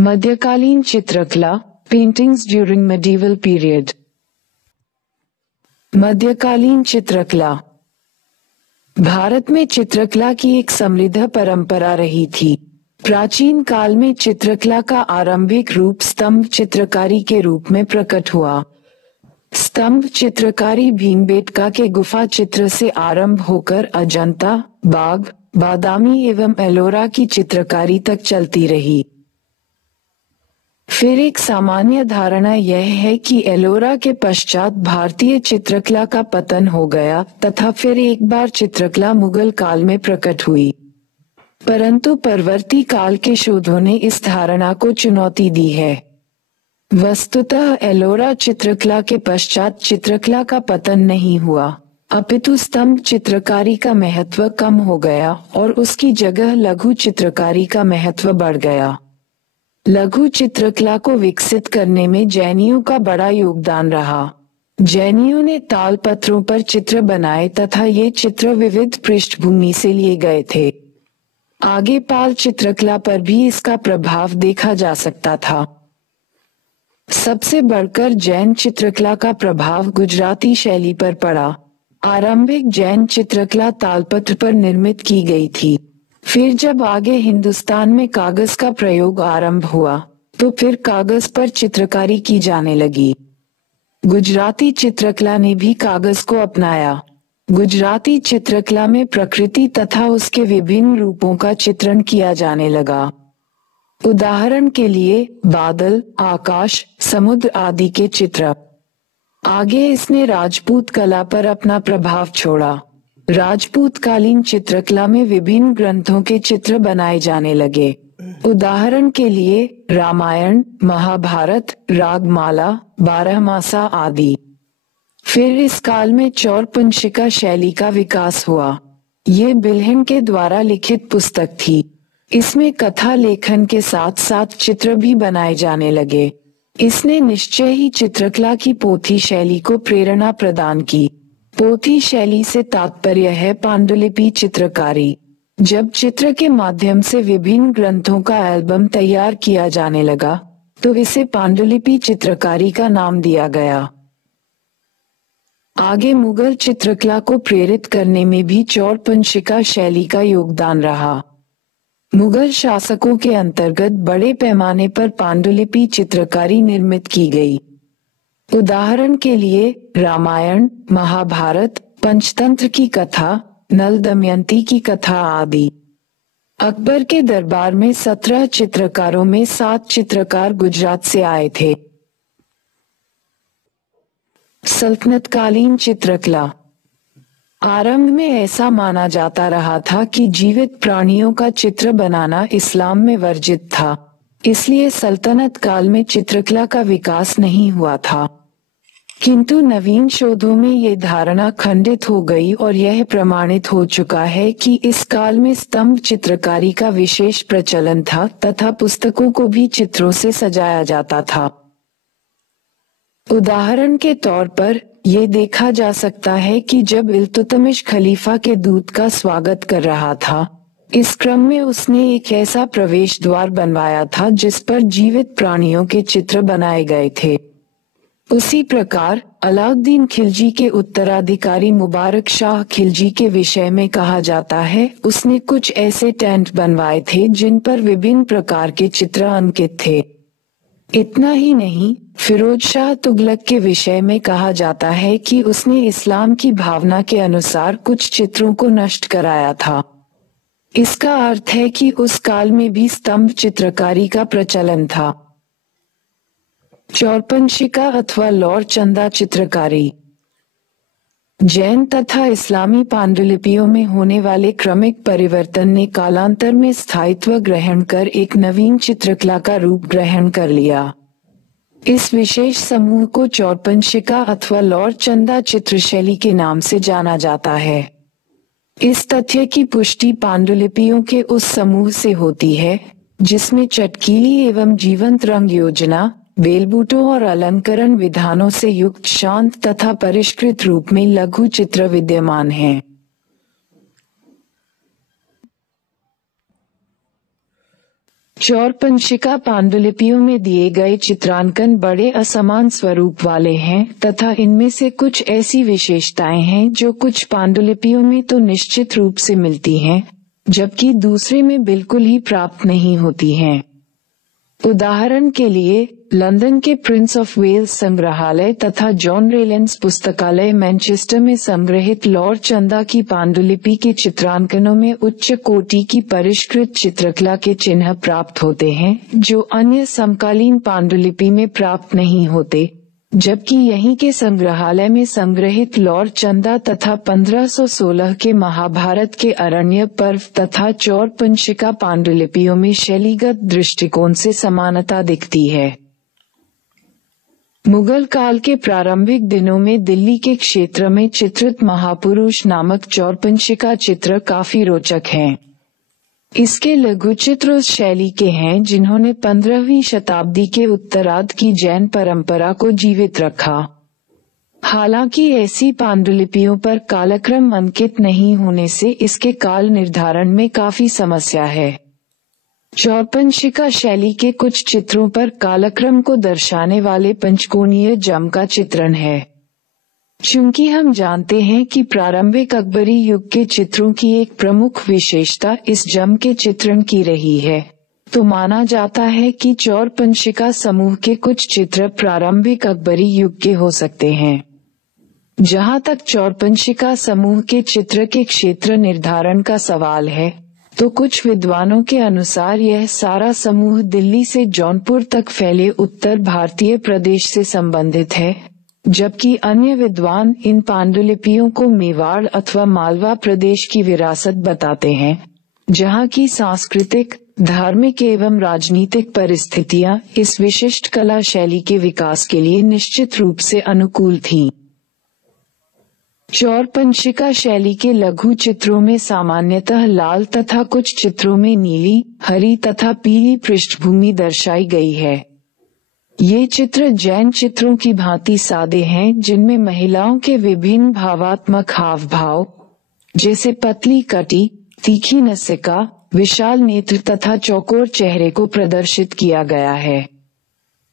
मध्यकालीन चित्रकला, paintings during medieval period. मध्यकालीन चित्रकला भारत में चित्रकला की एक समृद्ध परंपरा रही थी। प्राचीन काल में चित्रकला का आरंभिक रूप स्तंभ चित्रकारी के रूप में प्रकट हुआ। स्तंभ चित्रकारी भीमबेटका के गुफा चित्र से आरंभ होकर अजंता, बाघ, बादामी एवं एलोरा की चित्रकारी तक चलती रही। फिर एक सामान्य धारणा यह है कि एलोरा के पश्चात भारतीय चित्रकला का पतन हो गया तथा फिर एक बार चित्रकला मुगल काल में प्रकट हुई। परंतु परवर्ती काल के शोधों ने इस धारणा को चुनौती दी है। वस्तुतः एलोरा चित्रकला के पश्चात चित्रकला का पतन नहीं हुआ, अपितु स्तंभ चित्रकारी का महत्व कम हो गया और उसकी जगह लघु चित्रकारी का महत्व बढ़ गया। लघु चित्रकला को विकसित करने में जैनियों का बड़ा योगदान रहा। जैनियों ने ताल पत्रों पर चित्र बनाए तथा ये चित्र विविध पृष्ठभूमि से लिए गए थे। आगे पाल चित्रकला पर भी इसका प्रभाव देखा जा सकता था। सबसे बढ़कर जैन चित्रकला का प्रभाव गुजराती शैली पर पड़ा। आरंभिक जैन चित्रकला तालपत्र पर निर्मित की गई थी। फिर जब आगे हिंदुस्तान में कागज का प्रयोग आरंभ हुआ तो फिर कागज पर चित्रकारी की जाने लगी। गुजराती चित्रकला ने भी कागज को अपनाया। गुजराती चित्रकला में प्रकृति तथा उसके विभिन्न रूपों का चित्रण किया जाने लगा। उदाहरण के लिए बादल, आकाश, समुद्र आदि के चित्र। आगे इसने राजपूत कला पर अपना प्रभाव छोड़ा। राजपूत कालीन चित्रकला में विभिन्न ग्रंथों के चित्र बनाए जाने लगे। उदाहरण के लिए रामायण, महाभारत, रागमाला, बारहमासा आदि। फिर इस काल में चौरपंशिका शैली का विकास हुआ। ये बिल्हण के द्वारा लिखित पुस्तक थी। इसमें कथा लेखन के साथ साथ चित्र भी बनाए जाने लगे। इसने निश्चय ही चित्रकला की पोथी शैली को प्रेरणा प्रदान की। पोथी शैली से तात्पर्य है पांडुलिपि चित्रकारी। जब चित्र के माध्यम से विभिन्न ग्रंथों का एल्बम तैयार किया जाने लगा तो इसे पांडुलिपि चित्रकारी का नाम दिया गया। आगे मुगल चित्रकला को प्रेरित करने में भी चौरपंशिका शैली का योगदान रहा। मुगल शासकों के अंतर्गत बड़े पैमाने पर पांडुलिपि चित्रकारी निर्मित की गई। उदाहरण के लिए रामायण, महाभारत, पंचतंत्र की कथा, नल दमयंती की कथा आदि। अकबर के दरबार में 17 चित्रकारों में 7 चित्रकार गुजरात से आए थे। सल्तनतकालीन चित्रकला आरंभ में ऐसा माना जाता रहा था कि जीवित प्राणियों का चित्र बनाना इस्लाम में वर्जित था, इसलिए सल्तनत काल में चित्रकला का विकास नहीं हुआ था। किंतु नवीन शोधों में ये धारणा खंडित हो गई और यह प्रमाणित हो चुका है कि इस काल में स्तंभ चित्रकारी का विशेष प्रचलन था तथा पुस्तकों को भी चित्रों से सजाया जाता था। उदाहरण के तौर पर ये देखा जा सकता है कि जब इल्तुतमिश खलीफा के दूत का स्वागत कर रहा था, इस क्रम में उसने एक ऐसा प्रवेश द्वार बनवाया था जिस पर जीवित प्राणियों के चित्र बनाए गए थे। उसी प्रकार अलाउद्दीन खिलजी के उत्तराधिकारी मुबारक शाह खिलजी के विषय में कहा जाता है, उसने कुछ ऐसे टेंट बनवाए थे जिन पर विभिन्न प्रकार के चित्र अंकित थे। इतना ही नहीं, फिरोज शाह तुगलक के विषय में कहा जाता है कि उसने इस्लाम की भावना के अनुसार कुछ चित्रों को नष्ट कराया था। इसका अर्थ है कि उस काल में भी स्तंभ चित्रकारी का प्रचलन था। चौरपंशिका अथवा लौर चंदा चित्रकारी जैन तथा इस्लामी पांडुलिपियों में होने वाले क्रमिक परिवर्तन ने कालांतर में स्थायित्व ग्रहण कर एक नवीन चित्रकला का रूप ग्रहण कर लिया। इस विशेष समूह को चौरपंशिका अथवा लौर चंदा चित्रशैली के नाम से जाना जाता है। इस तथ्य की पुष्टि पांडुलिपियों के उस समूह से होती है जिसमें चटकीली एवं जीवंत रंग योजना, बेलबूटों और अलंकरण विधानों से युक्त शांत तथा परिष्कृत रूप में लघु चित्र विद्यमान हैं। चौरपंशिका पांडुलिपियों में दिए गए चित्रांकन बड़े असमान स्वरूप वाले हैं तथा इनमें से कुछ ऐसी विशेषताएं हैं जो कुछ पांडुलिपियों में तो निश्चित रूप से मिलती हैं, जबकि दूसरे में बिल्कुल ही प्राप्त नहीं होती हैं। उदाहरण के लिए लंदन के प्रिंस ऑफ वेल्स संग्रहालय तथा जॉन रेलेंस पुस्तकालय मैनचेस्टर में संग्रहित लॉर्ड चंदा की पांडुलिपि के चित्रांकनों में उच्च कोटि की परिष्कृत चित्रकला के चिन्ह प्राप्त होते हैं, जो अन्य समकालीन पांडुलिपि में प्राप्त नहीं होते, जबकि यहीं के संग्रहालय में संग्रहित लॉर्ड चंदा तथा 1516 के महाभारत के अरण्य पर्व तथा चौरपंशिका पांडुलिपियों में शैलीगत दृष्टिकोण से समानता दिखती है। मुगल काल के प्रारंभिक दिनों में दिल्ली के क्षेत्र में चित्रित महापुरुष नामक चौरपंशिका चित्र काफी रोचक हैं। इसके लघु चित्र उस शैली के हैं जिन्होंने 15वीं शताब्दी के उत्तरार्ध की जैन परंपरा को जीवित रखा। हालांकि ऐसी पांडुलिपियों पर कालक्रम अंकित नहीं होने से इसके काल निर्धारण में काफी समस्या है। चौरपंशिका शैली के कुछ चित्रों पर कालक्रम को दर्शाने वाले पंचकोणीय जम का चित्रण है। चूंकि हम जानते हैं कि प्रारंभिक अकबरी युग के चित्रों की एक प्रमुख विशेषता इस जम के चित्रण की रही है, तो माना जाता है कि चौरपंशिका समूह के कुछ चित्र प्रारंभिक अकबरी युग के हो सकते हैं। जहां तक चौरपंशिका समूह के चित्र के क्षेत्र निर्धारण का सवाल है, तो कुछ विद्वानों के अनुसार यह सारा समूह दिल्ली से जौनपुर तक फैले उत्तर भारतीय प्रदेश से संबंधित है, जबकि अन्य विद्वान इन पांडुलिपियों को मेवाड़ अथवा मालवा प्रदेश की विरासत बताते हैं, जहां की सांस्कृतिक, धार्मिक एवं राजनीतिक परिस्थितियां इस विशिष्ट कला शैली के विकास के लिए निश्चित रूप से अनुकूल थीं। चौरपंशिका शैली के लघु चित्रों में सामान्यतः लाल तथा कुछ चित्रों में नीली, हरी तथा पीली पृष्ठभूमि दर्शाई गई है। ये चित्र जैन चित्रों की भांति सादे हैं, जिनमें महिलाओं के विभिन्न भावात्मक हाव भाव, जैसे पतली कटी, तीखी नसिका, विशाल नेत्र तथा चौकोर चेहरे को प्रदर्शित किया गया है।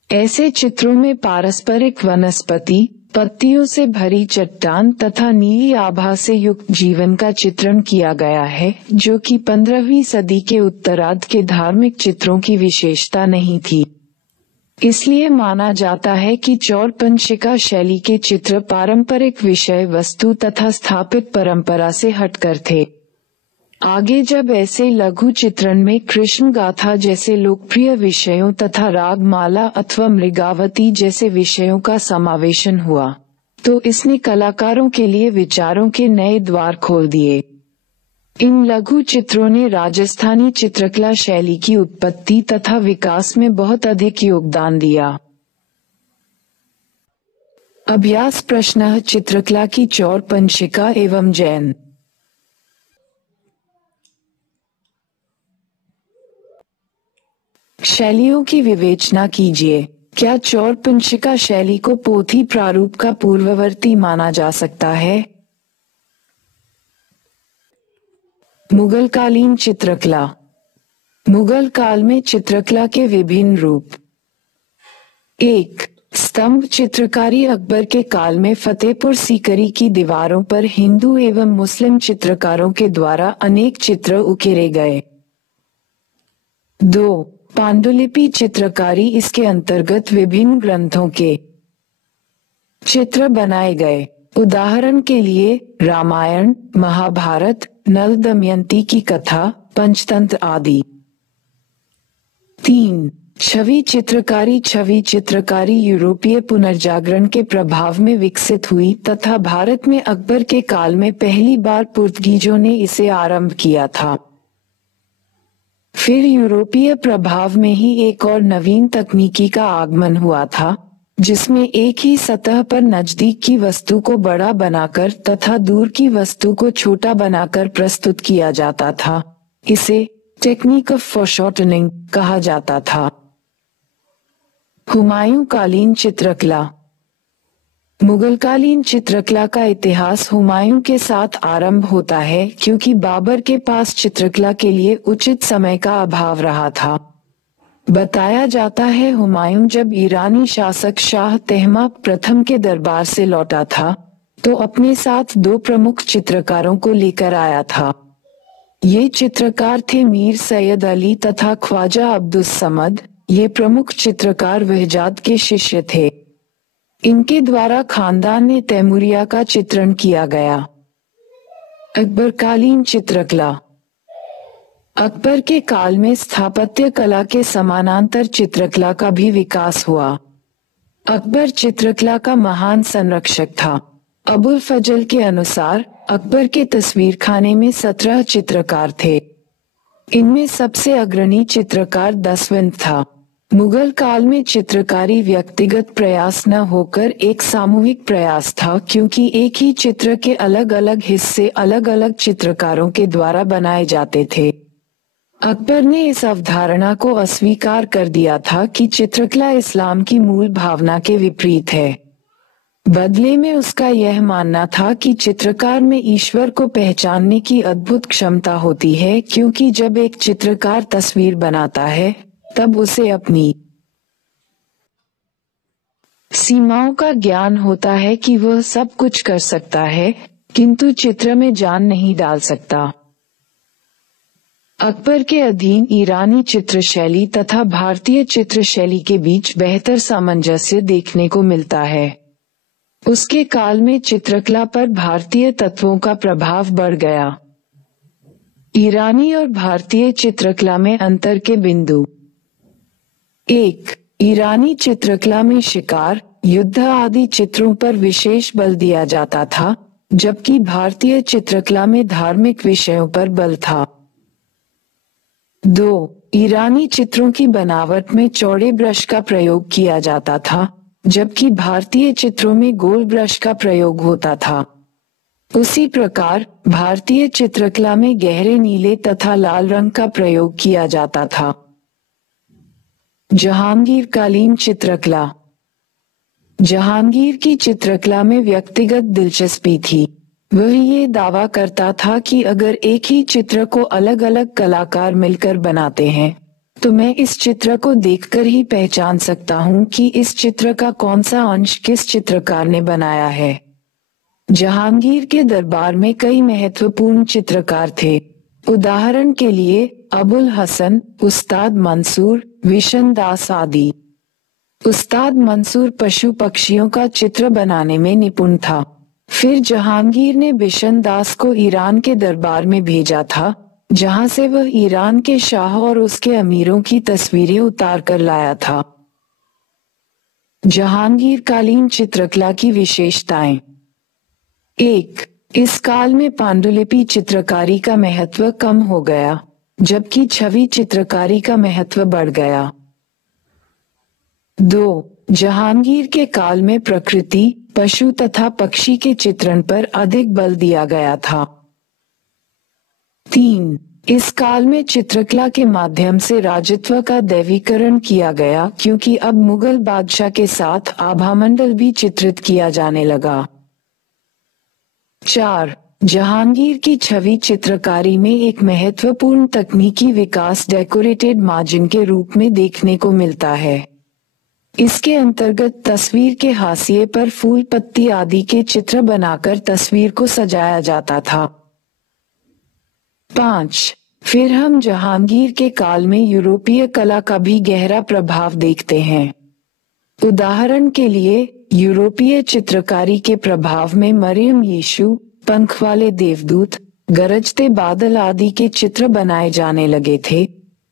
ऐसे चित्रों में पारस्परिक वनस्पति, पत्तियों से भरी चट्टान तथा नीली आभा से युक्त जीवन का चित्रण किया गया है, जो कि 15वीं सदी के उत्तरार्ध के धार्मिक चित्रों की विशेषता नहीं थी। इसलिए माना जाता है कि चौरपंशिका शैली के चित्र पारंपरिक विषय वस्तु तथा स्थापित परंपरा से हटकर थे। आगे जब ऐसे लघु चित्रण में कृष्ण गाथा जैसे लोकप्रिय विषयों तथा रागमाला अथवा मृगावती जैसे विषयों का समावेशन हुआ, तो इसने कलाकारों के लिए विचारों के नए द्वार खोल दिए। इन लघु चित्रों ने राजस्थानी चित्रकला शैली की उत्पत्ति तथा विकास में बहुत अधिक योगदान दिया। अभ्यास प्रश्न: चित्रकला की चौरपंशिका एवं जैन। शैलियों की विवेचना कीजिए। क्या चौरपंशिका शैली को पोथी प्रारूप का पूर्ववर्ती माना जा सकता है? मुगल कालीन चित्रकला। मुगल काल में चित्रकला के विभिन्न रूप। 1. स्तंभ चित्रकारी। अकबर के काल में फतेहपुर सीकरी की दीवारों पर हिंदू एवं मुस्लिम चित्रकारों के द्वारा अनेक चित्र उकेरे गए। 2. पांडुलिपि चित्रकारी। इसके अंतर्गत विभिन्न ग्रंथों के चित्र बनाए गए। उदाहरण के लिए रामायण, महाभारत, नल दमयंती की कथा, पंचतंत्र आदि। 3. छवि चित्रकारी। छवि चित्रकारी यूरोपीय पुनर्जागरण के प्रभाव में विकसित हुई तथा भारत में अकबर के काल में पहली बार पुर्तगीजों ने इसे आरंभ किया था। फिर यूरोपीय प्रभाव में ही एक और नवीन तकनीकी का आगमन हुआ था, जिसमें एक ही सतह पर नजदीक की वस्तु को बड़ा बनाकर तथा दूर की वस्तु को छोटा बनाकर प्रस्तुत किया जाता था। इसे टेक्निक ऑफ फोरशॉर्टनिंग कहा जाता था। हुमायूं कालीन चित्रकला। मुगल कालीन चित्रकला का इतिहास हुमायूं के साथ आरंभ होता है, क्योंकि बाबर के पास चित्रकला के लिए उचित समय का अभाव रहा था। बताया जाता है हुमायूं जब ईरानी शासक शाह तहमास्प प्रथम के दरबार से लौटा था तो अपने साथ दो प्रमुख चित्रकारों को लेकर आया था। ये चित्रकार थे मीर सैयद अली तथा ख्वाजा अब्दुस समद। ये प्रमुख चित्रकार वहजाद के शिष्य थे। इनके द्वारा खानदान तैमूरिया का चित्रण किया गया। अकबरकालीन चित्रकला। अकबर के काल में स्थापत्य कला के समानांतर चित्रकला का भी विकास हुआ। अकबर चित्रकला का महान संरक्षक था। अबुल फजल के अनुसार अकबर के तस्वीर खाने में 17 चित्रकार थे। इनमें सबसे अग्रणी चित्रकार दसवंत था। मुगल काल में चित्रकारी व्यक्तिगत प्रयास न होकर एक सामूहिक प्रयास था, क्योंकि एक ही चित्र के अलग अलग हिस्से अलग अलग चित्रकारों के द्वारा बनाए जाते थे। अकबर ने इस अवधारणा को अस्वीकार कर दिया था कि चित्रकला इस्लाम की मूल भावना के विपरीत है। बदले में उसका यह मानना था कि चित्रकार में ईश्वर को पहचानने की अद्भुत क्षमता होती है, क्योंकि जब एक चित्रकार तस्वीर बनाता है तब उसे अपनी सीमाओं का ज्ञान होता है कि वह सब कुछ कर सकता है, किंतु चित्र में जान नहीं डाल सकता। अकबर के अधीन ईरानी चित्रशैली तथा भारतीय चित्रशैली के बीच बेहतर सामंजस्य देखने को मिलता है। उसके काल में चित्रकला पर भारतीय तत्वों का प्रभाव बढ़ गया। ईरानी और भारतीय चित्रकला में अंतर के बिंदु। 1. ईरानी चित्रकला में शिकार, युद्ध आदि चित्रों पर विशेष बल दिया जाता था, जबकि भारतीय चित्रकला में धार्मिक विषयों पर बल था। 2. ईरानी चित्रों की बनावट में चौड़े ब्रश का प्रयोग किया जाता था, जबकि भारतीय चित्रों में गोल ब्रश का प्रयोग होता था। उसी प्रकार भारतीय चित्रकला में गहरे नीले तथा लाल रंग का प्रयोग किया जाता था। जहांगीरकालीन चित्रकला। जहांगीर की चित्रकला में व्यक्तिगत दिलचस्पी थी। वह ये दावा करता था कि अगर एक ही चित्र को अलग अलग कलाकार मिलकर बनाते हैं तो मैं इस चित्र को देखकर ही पहचान सकता हूँ कि इस चित्र का कौन सा अंश किस चित्रकार ने बनाया है। जहांगीर के दरबार में कई महत्वपूर्ण चित्रकार थे। उदाहरण के लिए अबुल हसन, उस्ताद मंसूर, विशन दास आदि। उस्ताद मंसूर पशु पक्षियों का चित्र बनाने में निपुण था। फिर जहांगीर ने विशन दास को ईरान के दरबार में भेजा था, जहां से वह ईरान के शाह और उसके अमीरों की तस्वीरें उतार कर लाया था। जहांगीरकालीन चित्रकला की विशेषताएं। 1. इस काल में पांडुलिपि चित्रकारी का महत्व कम हो गया, जबकि छवि चित्रकारी का महत्व बढ़ गया। 2. जहांगीर के काल में प्रकृति, पशु तथा पक्षी के चित्रण पर अधिक बल दिया गया था। 3. इस काल में चित्रकला के माध्यम से राजत्व का दैवीकरण किया गया, क्योंकि अब मुगल बादशाह के साथ आभामंडल भी चित्रित किया जाने लगा। 4. जहांगीर की छवि चित्रकारी में एक महत्वपूर्ण तकनीकी विकास डेकोरेटेड मार्जिन के रूप में देखने को मिलता है। इसके अंतर्गत तस्वीर के हाशिए पर फूल पत्ती आदि के चित्र बनाकर तस्वीर को सजाया जाता था। 5. फिर हम जहांगीर के काल में यूरोपीय कला का भी गहरा प्रभाव देखते हैं। उदाहरण के लिए यूरोपीय चित्रकारी के प्रभाव में मरियम यीशु, पंख वाले देवदूत, गरजते बादल आदि के चित्र बनाए जाने लगे थे,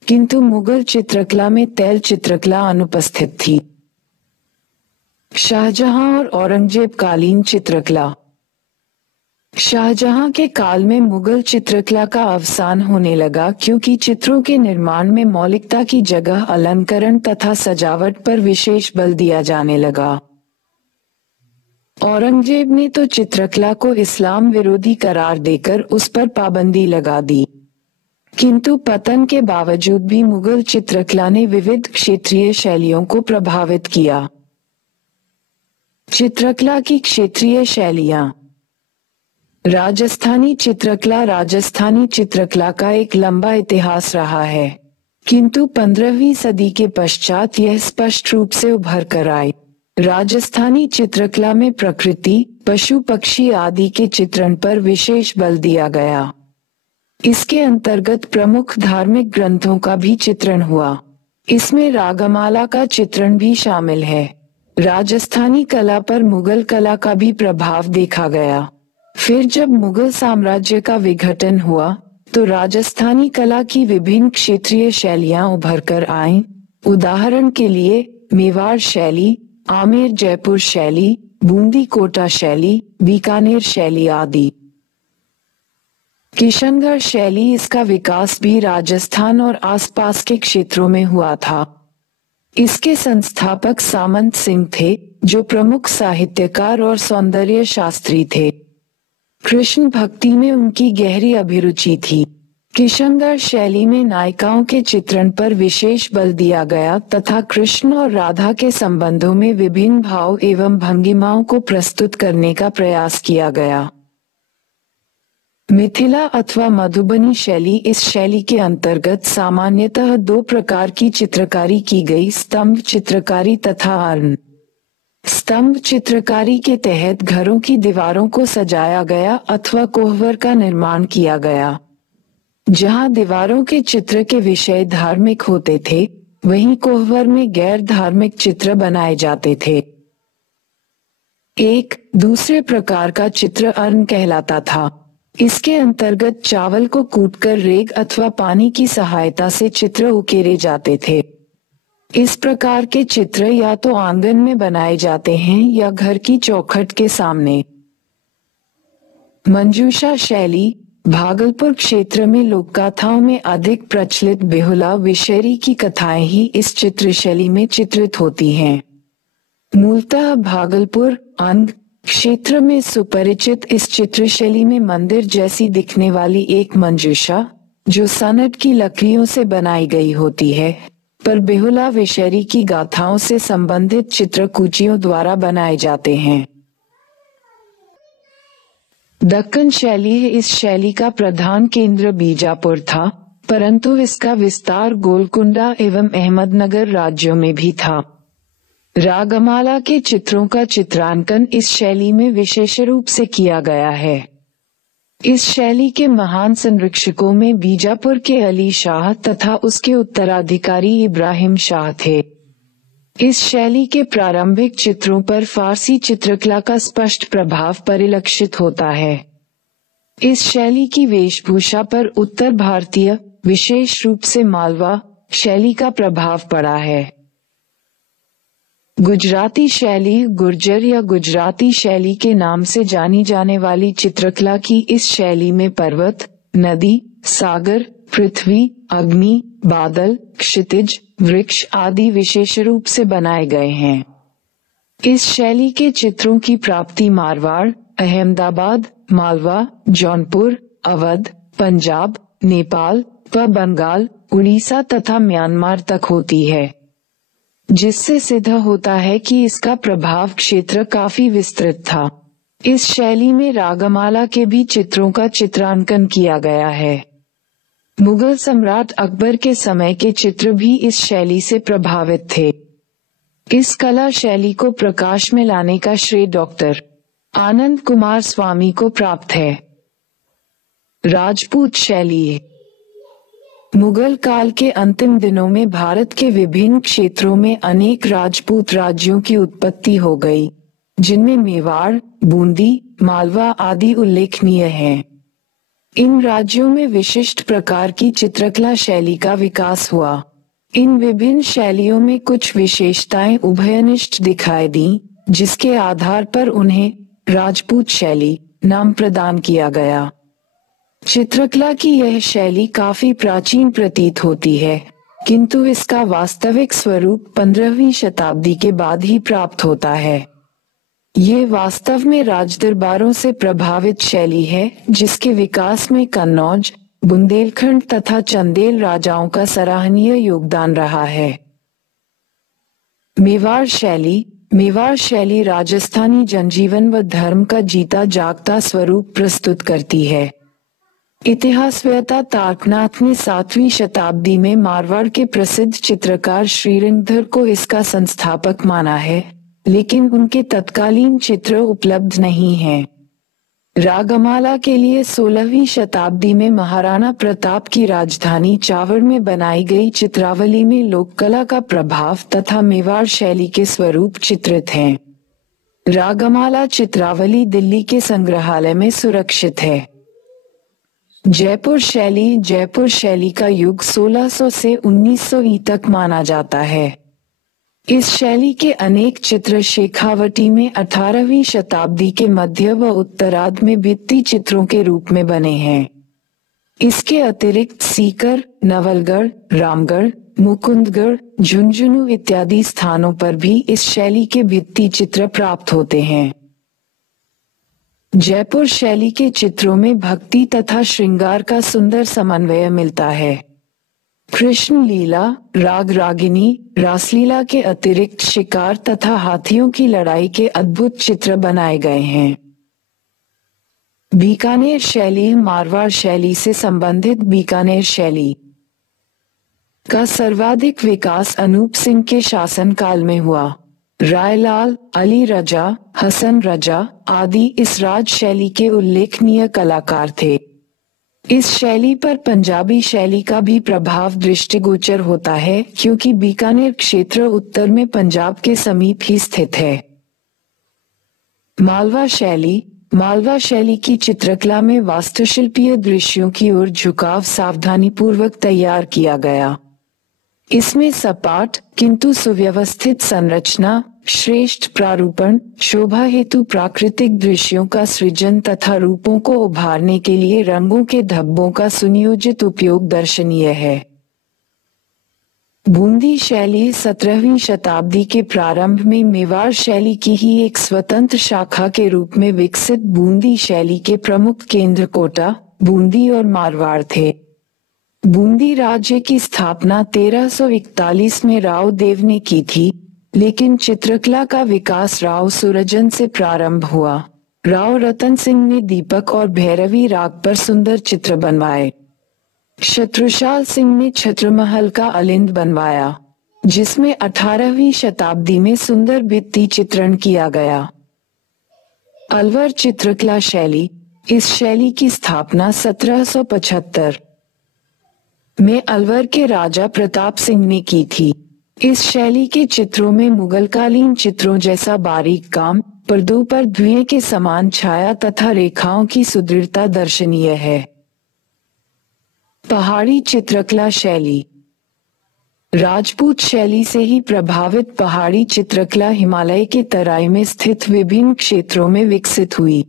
किंतु मुगल चित्रकला में तैल चित्रकला अनुपस्थित थी। शाहजहां और औरंगजेब कालीन चित्रकला। शाहजहां के काल में मुगल चित्रकला का अवसान होने लगा, क्योंकि चित्रों के निर्माण में मौलिकता की जगह अलंकरण तथा सजावट पर विशेष बल दिया जाने लगा। औरंगजेब ने तो चित्रकला को इस्लाम विरोधी करार देकर उस पर पाबंदी लगा दी, किंतु पतन के बावजूद भी मुगल चित्रकला ने विविध क्षेत्रीय शैलियों को प्रभावित किया। चित्रकला की क्षेत्रीय शैलियां। राजस्थानी चित्रकला। राजस्थानी चित्रकला का एक लंबा इतिहास रहा है। किंतु 15वीं सदी के पश्चात यह स्पष्ट रूप से उभर कर आई। राजस्थानी चित्रकला में प्रकृति, पशु पक्षी आदि के चित्रण पर विशेष बल दिया गया। इसके अंतर्गत प्रमुख धार्मिक ग्रंथों का भी चित्रण हुआ। इसमें रागमाला का चित्रण भी शामिल है। राजस्थानी कला पर मुगल कला का भी प्रभाव देखा गया। फिर जब मुगल साम्राज्य का विघटन हुआ तो राजस्थानी कला की विभिन्न क्षेत्रीय शैलियां उभर कर आईं। उदाहरण के लिए मेवाड़ शैली, आमेर जयपुर शैली, बूंदी कोटा शैली, बीकानेर शैली आदि। किशनगढ़ शैली, इसका विकास भी राजस्थान और आसपास के क्षेत्रों में हुआ था। इसके संस्थापक सामंत सिंह थे, जो प्रमुख साहित्यकार और सौंदर्य शास्त्री थे। कृष्ण भक्ति में उनकी गहरी अभिरुचि थी। किशनगढ़ शैली में नायिकाओं के चित्रण पर विशेष बल दिया गया तथा कृष्ण और राधा के संबंधों में विभिन्न भाव एवं भंगिमाओं को प्रस्तुत करने का प्रयास किया गया। मिथिला अथवा मधुबनी शैली, इस शैली के अंतर्गत सामान्यतः दो प्रकार की चित्रकारी की गई, स्तंभ चित्रकारी तथा अर्ण। स्तंभ चित्रकारी के तहत घरों की दीवारों को सजाया गया अथवा कोहबर का निर्माण किया गया। जहां दीवारों के चित्र के विषय धार्मिक होते थे, वहीं कोहबर में गैर धार्मिक चित्र बनाए जाते थे। एक दूसरे प्रकार का चित्र अर्ण कहलाता था। इसके अंतर्गत चावल को कूटकर रेग अथवा पानी की सहायता से चित्र उकेरे जाते थे। इस प्रकार के चित्र या तो आंगन में बनाए जाते हैं या घर की चौखट के सामने। मंजूषा शैली, भागलपुर क्षेत्र में लोक कथाओं में अधिक प्रचलित बेहुला विषयरी की कथाएं ही इस चित्र शैली में चित्रित होती हैं। मूलतः भागलपुर अंग क्षेत्र में सुपरिचित इस चित्र शैली में मंदिर जैसी दिखने वाली एक मंजूषा, जो सनट की लकड़ियों से बनाई गई होती है, पर बेहुला विषयरी की गाथाओं से संबंधित चित्र कुचियों द्वारा बनाए जाते हैं। दक्कन शैली है, इस शैली का प्रधान केंद्र बीजापुर था, परंतु इसका विस्तार गोलकुंडा एवं अहमदनगर राज्यों में भी था। रागमाला के चित्रों का चित्रांकन इस शैली में विशेष रूप से किया गया है। इस शैली के महान संरक्षकों में बीजापुर के अली शाह तथा उसके उत्तराधिकारी इब्राहिम शाह थे। इस शैली के प्रारंभिक चित्रों पर फारसी चित्रकला का स्पष्ट प्रभाव परिलक्षित होता है। इस शैली की वेशभूषा पर उत्तर भारतीय, विशेष रूप से मालवा शैली का प्रभाव पड़ा है। गुजराती शैली, गुर्जर या गुजराती शैली के नाम से जानी जाने वाली चित्रकला की इस शैली में पर्वत, नदी, सागर, पृथ्वी, अग्नि, बादल, क्षितिज, वृक्ष आदि विशेष रूप से बनाए गए हैं। इस शैली के चित्रों की प्राप्ति मारवाड़, अहमदाबाद, मालवा, जौनपुर, अवध, पंजाब, नेपाल व बंगाल, उड़ीसा तथा म्यांमार तक होती है, जिससे सिद्ध होता है कि इसका प्रभाव क्षेत्र काफी विस्तृत था। इस शैली में रागमाला के भी चित्रों का चित्रांकन किया गया है। मुगल सम्राट अकबर के समय के चित्र भी इस शैली से प्रभावित थे। इस कला शैली को प्रकाश में लाने का श्रेय डॉक्टर आनंद कुमार स्वामी को प्राप्त है। राजपूत शैली, मुगल काल के अंतिम दिनों में भारत के विभिन्न क्षेत्रों में अनेक राजपूत राज्यों की उत्पत्ति हो गई, जिनमें मेवाड़, बूंदी, मालवा आदि उल्लेखनीय हैं। इन राज्यों में विशिष्ट प्रकार की चित्रकला शैली का विकास हुआ। इन विभिन्न शैलियों में कुछ विशेषताएं उभयनिष्ठ दिखाई दी, जिसके आधार पर उन्हें राजपूत शैली नाम प्रदान किया गया। चित्रकला की यह शैली काफी प्राचीन प्रतीत होती है, किंतु इसका वास्तविक स्वरूप 15वीं शताब्दी के बाद ही प्राप्त होता है। ये वास्तव में राजदरबारों से प्रभावित शैली है, जिसके विकास में कन्नौज, बुंदेलखंड तथा चंदेल राजाओं का सराहनीय योगदान रहा है। मेवाड़ शैली, मेवाड़ शैली राजस्थानी जनजीवन व धर्म का जीता जागता स्वरूप प्रस्तुत करती है। इतिहासवेत्ता तारकनाथ ने 7वीं शताब्दी में मारवाड़ के प्रसिद्ध चित्रकार श्रीरंगधर को इसका संस्थापक माना है, लेकिन उनके तत्कालीन चित्र उपलब्ध नहीं हैं। रागमाला के लिए 16वीं शताब्दी में महाराणा प्रताप की राजधानी चावड़ में बनाई गई चित्रावली में लोककला का प्रभाव तथा मेवाड़ शैली के स्वरूप चित्रित हैं। रागमाला चित्रावली दिल्ली के संग्रहालय में सुरक्षित है। जयपुर शैली का युग 1600 से 1900 ई तक माना जाता है। इस शैली के अनेक चित्र शेखावटी में 18वीं शताब्दी के मध्य व उत्तरार्ध में भित्ति चित्रों के रूप में बने हैं। इसके अतिरिक्त सीकर, नवलगढ़, रामगढ़, मुकुंदगढ़, झुंझुनू इत्यादि स्थानों पर भी इस शैली के भित्ति चित्र प्राप्त होते हैं। जयपुर शैली के चित्रों में भक्ति तथा श्रृंगार का सुंदर समन्वय मिलता है। कृष्ण लीला, राग रागिनी, रासलीला के अतिरिक्त शिकार तथा हाथियों की लड़ाई के अद्भुत चित्र बनाए गए हैं। बीकानेर शैली मारवाड़ शैली से संबंधित बीकानेर शैली का सर्वाधिक विकास अनूप सिंह के शासनकाल में हुआ। रायलाल, अली रजा, हसन रजा आदि इस राज शैली के उल्लेखनीय कलाकार थे। इस शैली पर पंजाबी शैली का भी प्रभाव दृष्टिगोचर होता है, क्योंकि बीकानेर क्षेत्र उत्तर में पंजाब के समीप ही स्थित है। मालवा शैली की चित्रकला में वास्तुशिल्पीय दृश्यों की ओर झुकाव सावधानीपूर्वक तैयार किया गया। इसमें सपाट किंतु सुव्यवस्थित संरचना, श्रेष्ठ प्रारूपण, शोभा हेतु प्राकृतिक दृश्यों का सृजन तथा रूपों को उभारने के लिए रंगों के धब्बों का सुनियोजित उपयोग दर्शनीय है। बूंदी शैली 17वीं शताब्दी के प्रारंभ में मेवाड़ शैली की ही एक स्वतंत्र शाखा के रूप में विकसित बूंदी शैली के प्रमुख केंद्र कोटा, बूंदी और मारवाड़ थे। बूंदी राज्य की स्थापना 1341 में राव देव ने की थी, लेकिन चित्रकला का विकास राव सूरजन से प्रारंभ हुआ। राव रतन सिंह ने दीपक और भैरवी राग पर सुंदर चित्र बनवाए। शत्रुशाल सिंह ने छत्रमहल का अलिंद बनवाया, जिसमें 18वीं शताब्दी में सुंदर भित्ति चित्रण किया गया। अलवर चित्रकला शैली, इस शैली की स्थापना 1775 में अलवर के राजा प्रताप सिंह ने की थी। इस शैली के चित्रों में मुगलकालीन चित्रों जैसा बारीक काम, पर्दों पर धुएं के समान छाया तथा रेखाओं की सुदृढ़ता दर्शनीय है। पहाड़ी चित्रकला शैली, राजपूत शैली से ही प्रभावित पहाड़ी चित्रकला हिमालय के तराई में स्थित विभिन्न क्षेत्रों में विकसित हुई,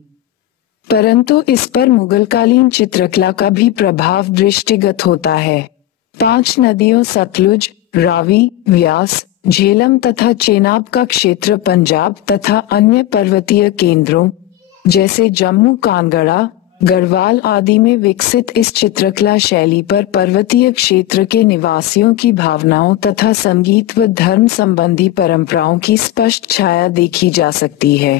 परंतु इस पर मुगलकालीन चित्रकला का भी प्रभाव दृष्टिगत होता है। 5 नदियों सतलुज, रावी, व्यास, झेलम तथा चेनाब का क्षेत्र पंजाब तथा अन्य पर्वतीय केंद्रों जैसे जम्मू, कांगड़ा, गढ़वाल आदि में विकसित इस चित्रकला शैली पर पर्वतीय क्षेत्र के निवासियों की भावनाओं तथा संगीत व धर्म संबंधी परंपराओं की स्पष्ट छाया देखी जा सकती है।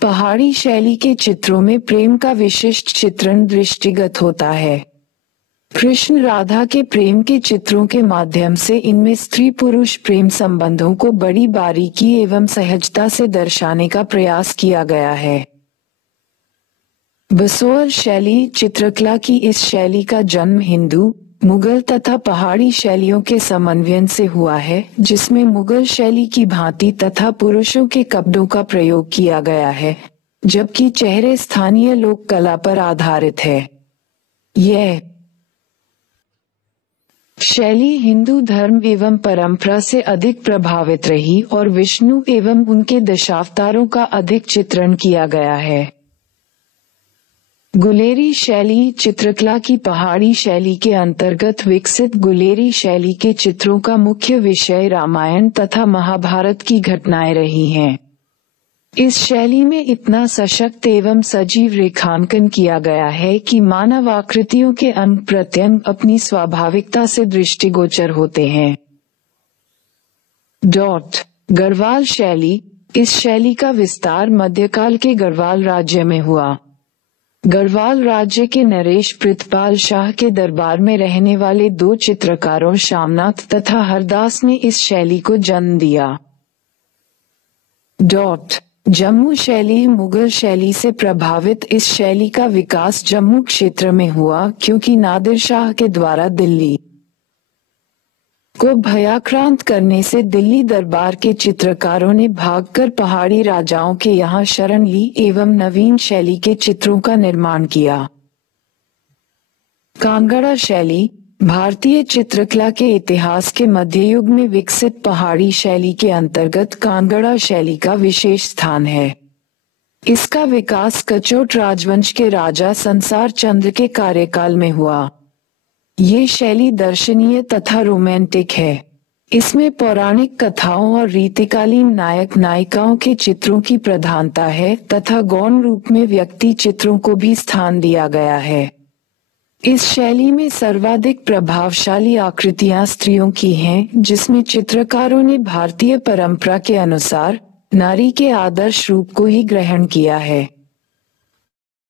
पहाड़ी शैली के चित्रों में प्रेम का विशिष्ट चित्रण दृष्टिगत होता है। कृष्ण राधा के प्रेम के चित्रों के माध्यम से इनमें स्त्री पुरुष प्रेम संबंधों को बड़ी बारीकी एवं सहजता से दर्शाने का प्रयास किया गया है। बसोर शैली चित्रकला की इस शैली का जन्म हिंदू, मुगल तथा पहाड़ी शैलियों के समन्वय से हुआ है, जिसमें मुगल शैली की भांति तथा पुरुषों के कपड़ों का प्रयोग किया गया है, जबकि चेहरे स्थानीय लोक कला पर आधारित है। यह शैली हिंदू धर्म एवं परंपरा से अधिक प्रभावित रही और विष्णु एवं उनके दशावतारों का अधिक चित्रण किया गया है। गुलेरी शैली चित्रकला की पहाड़ी शैली के अंतर्गत विकसित गुलेरी शैली के चित्रों का मुख्य विषय रामायण तथा महाभारत की घटनाएं रही हैं। इस शैली में इतना सशक्त एवं सजीव रेखांकन किया गया है कि मानव आकृतियों के अंग प्रत्यंग अपनी स्वाभाविकता से दृष्टिगोचर होते हैं। गढ़वाल शैली, इस शैली का विस्तार मध्यकाल के गढ़वाल राज्य में हुआ। गढ़वाल राज्य के नरेश प्रितपाल शाह के दरबार में रहने वाले दो चित्रकारों श्यामनाथ तथा हरदास ने इस शैली को जन्म दिया। जम्मू शैली मुगल शैली से प्रभावित इस शैली का विकास जम्मू क्षेत्र में हुआ क्योंकि नादिर शाह के द्वारा दिल्ली को भयाक्रांत करने से दिल्ली दरबार के चित्रकारों ने भागकर पहाड़ी राजाओं के यहाँ शरण ली एवं नवीन शैली के चित्रों का निर्माण किया। कांगड़ा शैली भारतीय चित्रकला के इतिहास के मध्ययुग में विकसित पहाड़ी शैली के अंतर्गत कांगड़ा शैली का विशेष स्थान है। इसका विकास कचोट राजवंश के राजा संसार चंद्र के कार्यकाल में हुआ। ये शैली दर्शनीय तथा रोमांटिक है। इसमें पौराणिक कथाओं और रीतिकालीन नायक नायिकाओं के चित्रों की प्रधानता है तथा गौण रूप में व्यक्ति चित्रों को भी स्थान दिया गया है। इस शैली में सर्वाधिक प्रभावशाली आकृतियां स्त्रियों की हैं, जिसमें चित्रकारों ने भारतीय परंपरा के अनुसार नारी के आदर्श रूप को ही ग्रहण किया है।